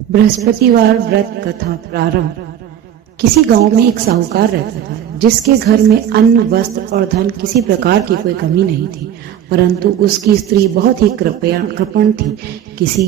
बृहस्पतिवार व्रत कथा प्रारंभ। किसी गांव में एक साहूकार रहता था, जिसके घर में अन्न, वस्त्र और धन किसी प्रकार की कोई कमी नहीं थी। परंतु उसकी स्त्री बहुत ही कृपण थी, किसी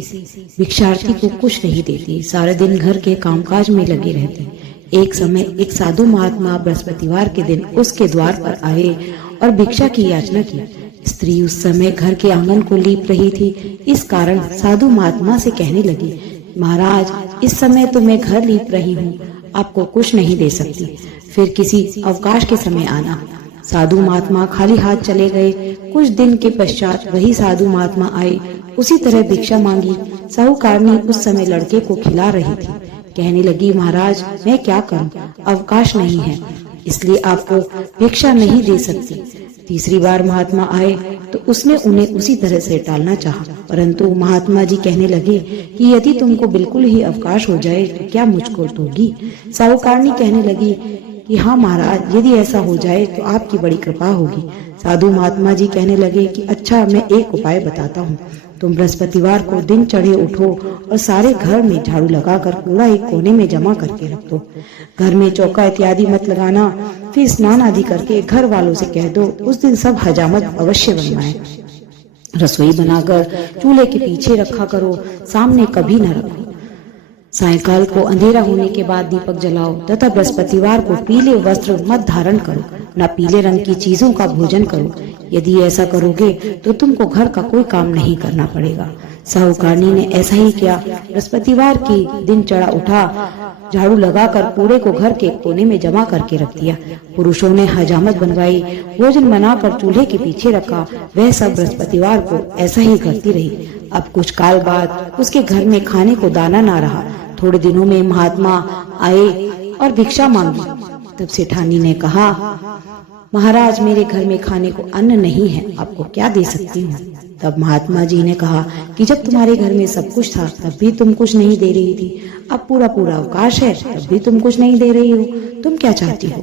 भिक्षार्थी को कुछ नहीं देती, सारे दिन घर के कामकाज में लगे रहते। एक समय एक साधु महात्मा बृहस्पतिवार के दिन उसके द्वार पर आए और भिक्षा की याचना की। स्त्री उस समय घर के आंगन को लीप रही थी, इस कारण साधु महात्मा से कहने लगी, महाराज, इस समय तो मैं घर लीप रही हूँ, आपको कुछ नहीं दे सकती, फिर किसी अवकाश के समय आना। साधु महात्मा खाली हाथ चले गए। कुछ दिन के पश्चात वही साधु महात्मा आए, उसी तरह भिक्षा मांगी। साहूकारनी उस समय लड़के को खिला रही थी, कहने लगी, महाराज, मैं क्या करूं, अवकाश नहीं है, इसलिए आपको भिक्षा नहीं दे सकती। तीसरी बार महात्मा आए तो उसने उन्हें उसी तरह से टालना चाहा, परंतु महात्मा जी कहने लगे कि यदि तुमको बिल्कुल ही अवकाश हो जाए तो क्या मुझको दोगी। साहूकारनी कहने लगी कि हाँ महाराज, यदि ऐसा हो जाए तो आपकी बड़ी कृपा होगी। साधु महात्मा जी कहने लगे कि अच्छा, मैं एक उपाय बताता हूँ। तुम बृहस्पतिवार को दिन चढ़े उठो और सारे घर में झाड़ू लगाकर कूड़ा एक कोने में जमा करके रख दो। घर में चौका इत्यादि मत लगाना। फिर स्नान आदि करके घर वालों से कह दो उस दिन सब हजामत अवश्य बनवाएं। रसोई बनाकर चूल्हे के पीछे रखा करो, सामने कभी न रखो। सायंकाल को अंधेरा होने के बाद दीपक जलाओ तथा बृहस्पतिवार को पीले वस्त्र मत धारण करो, न पीले रंग की चीजों का भोजन करो। यदि ऐसा करोगे तो तुमको घर का कोई काम नहीं करना पड़ेगा। साहूकारनी ने ऐसा ही किया। बृहस्पतिवार की दिन चढ़ा उठा, झाड़ू लगाकर कूड़े को घर के कोने में जमा करके रख दिया। पुरुषों ने हजामत बनवाई, भोजन बनाकर चूल्हे के पीछे रखा। वह सब बृहस्पतिवार को ऐसा ही करती रही। अब कुछ काल बाद उसके घर में खाने को दाना ना रहा। थोड़े दिनों में महात्मा आए और भिक्षा मांगी। तब सेठानी ने कहा, महाराज, मेरे घर में खाने को अन्न नहीं है, आपको क्या दे सकती हूँ। तब महात्मा जी ने कहा कि जब तुम्हारे घर में सब कुछ था तब भी तुम कुछ नहीं दे रही थी, अब पूरा अवकाश है तब भी तुम कुछ नहीं दे रही हो, तुम क्या चाहती हो,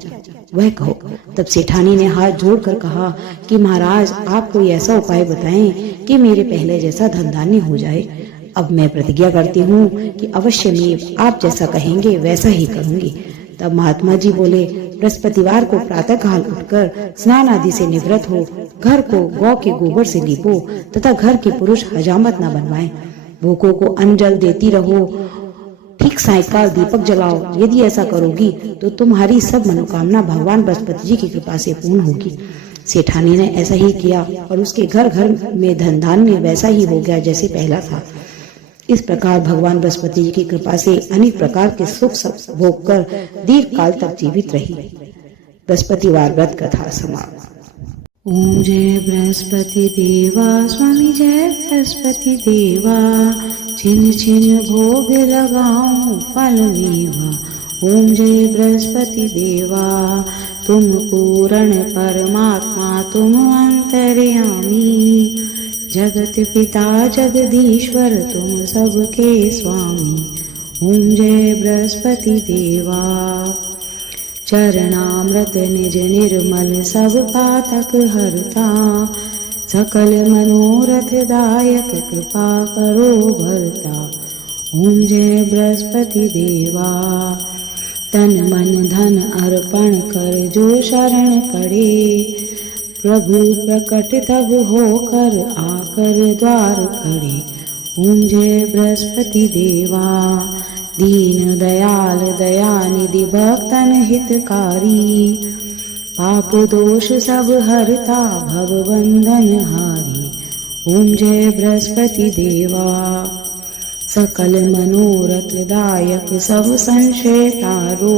वह कहो। तब सेठानी ने हाथ जोड़कर कहा कि महाराज, आप कोई ऐसा उपाय बताएं कि मेरे पहले जैसा धन धान्य हो जाए। अब मैं प्रतिज्ञा करती हूँ कि अवश्य में आप जैसा कहेंगे वैसा ही करूंगी। तब महात्मा जी बोले, बृहस्पतिवार को प्रातः काल उठकर स्नान आदि से निवृत्त हो, घर को गौ के गोबर से लीपो तथा घर के पुरुष हजामत न बनवाएं। भूखों को अन्न जल देती रहो। ठीक सायंकाल दीपक जलाओ। यदि ऐसा करोगी तो तुम्हारी सब मनोकामना भगवान बृहस्पति जी की कृपा से पूर्ण होगी। सेठानी ने ऐसा ही किया और उसके घर घर में धन धान्य वैसा ही हो गया जैसे पहला था। इस प्रकार भगवान बृहस्पति जी की कृपा से अनेक प्रकार के सुख भोग कर दीर्घ काल तक जीवित रही। बृहस्पतिवार व्रत कथा समाप्त। ओम जय बृहस्पति देवा, स्वामी जय बृहस्पति देवा, छिन छिन भोग लगाऊं फल मेवा। ओम जय बृहस्पति देवा, तुम पूर्ण परमात्मा, तुम अंतर्यामी, जगत पिता जगदीश्वर, तुम सबके स्वामी। ओम जय बृहस्पति देवा, चरणामृत निज निर्मल सब पातक हरता, सकल मनोरथ दायक कृपा करो भरता। ओम जय बृहस्पति देवा, तन मन धन अर्पण कर जो शरण पड़े, प्रभु प्रकट तब होकर आकर द्वार खड़े। ओम जय बृहस्पति देवा, दीन दयाल दयानिधि भक्तन हितकारी, पाप दोष सब हरता भव बंधन हारी। ओम जय बृहस्पति देवा, सकल मनोरथ दायक सब संशय तारो,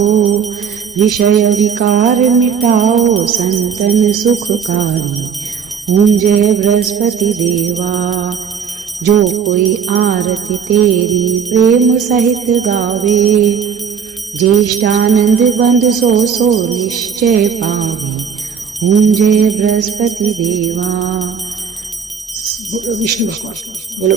विषय विकार मिटाओ संतन सुखकारी। ओम जय बृहस्पति देवा, जो कोई आरती तेरी प्रेम सहित गावे, ज्येष्ठानंद बंद सो सो निश्चय पावे। ओम जय बृहस्पति देवा। बोलो विष्णु भगवान, बोलो।